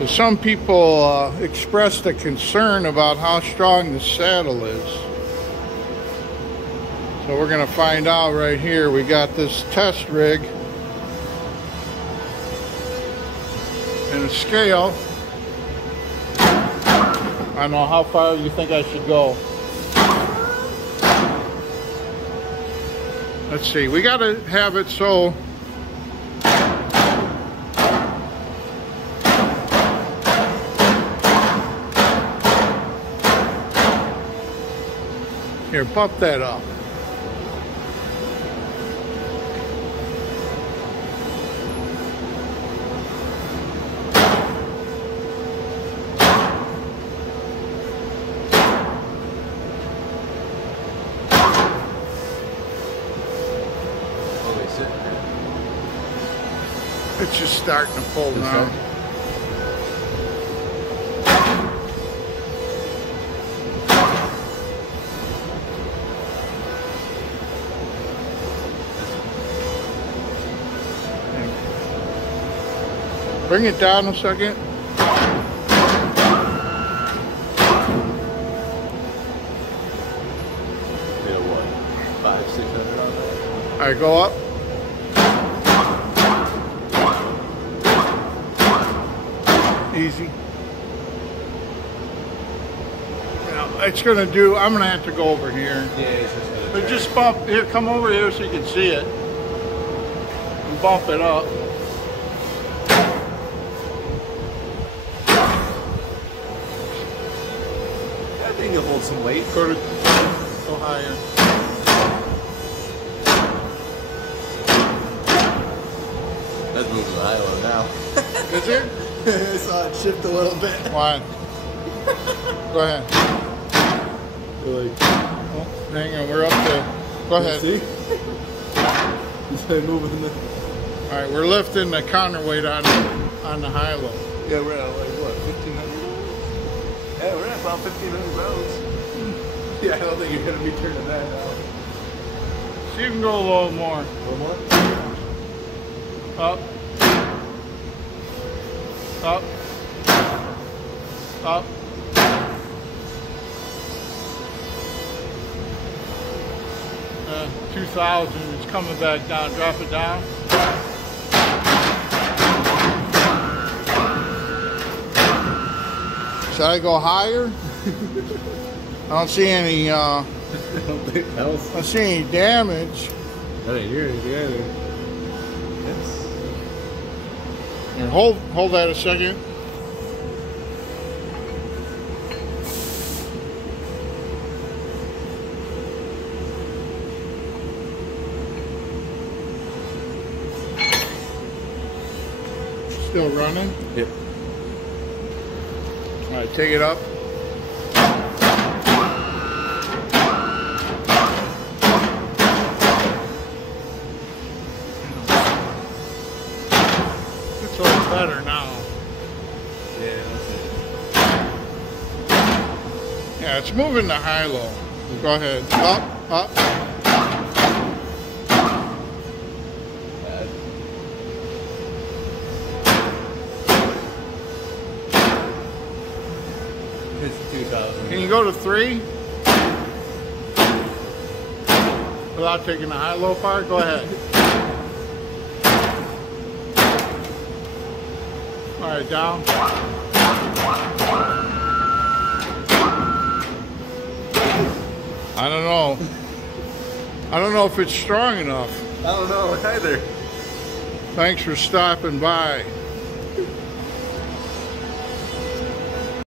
So some people expressed a concern about how strong the saddle is. So we're going to find out right here. We got this test rig and a scale. I don't know, how far you think I should go? Let's see, we got to have it so here, bump that up. It's just starting to pull now. Bring it down a second. Yeah, what? 500-600 on that? All right, go up. Easy. Now, it's gonna do, I'm gonna have to go over here. Yeah, it's just gonna But just bump, here, come over here so you can see it. And bump it up. I think you'll hold some weight. Go higher. That's moving the high low now. Is it? I saw it shift a little bit. Why? Go ahead. Like, Oh, hang on, we're up to. Go ahead. see? Is that moving the... All right, we're lifting the counterweight on the high-low. Yeah, we're at like what, 1,500 pounds? Yeah, we're at about 1,500 pounds. Yeah, I don't think you're gonna be turning that out. See if you can go a little more. A little more? Up. Up. Up. Uh, 2,000. It's coming back down. Drop it down. Should I go higher? I don't see any. I don't think else. I don't see any damage. That ain't yours, either. Yes. Here, hold that a second. Still running? Yep. All right, take it up. It's a little better now. Yeah, that's it. Yeah, it's moving to high-low. Go ahead. Up, up. Bad. It's 2,000. Can you go to 3? Without taking the high-low part? Go ahead. All right, down. I don't know. I don't know if it's strong enough. I don't know either. Thanks for stopping by.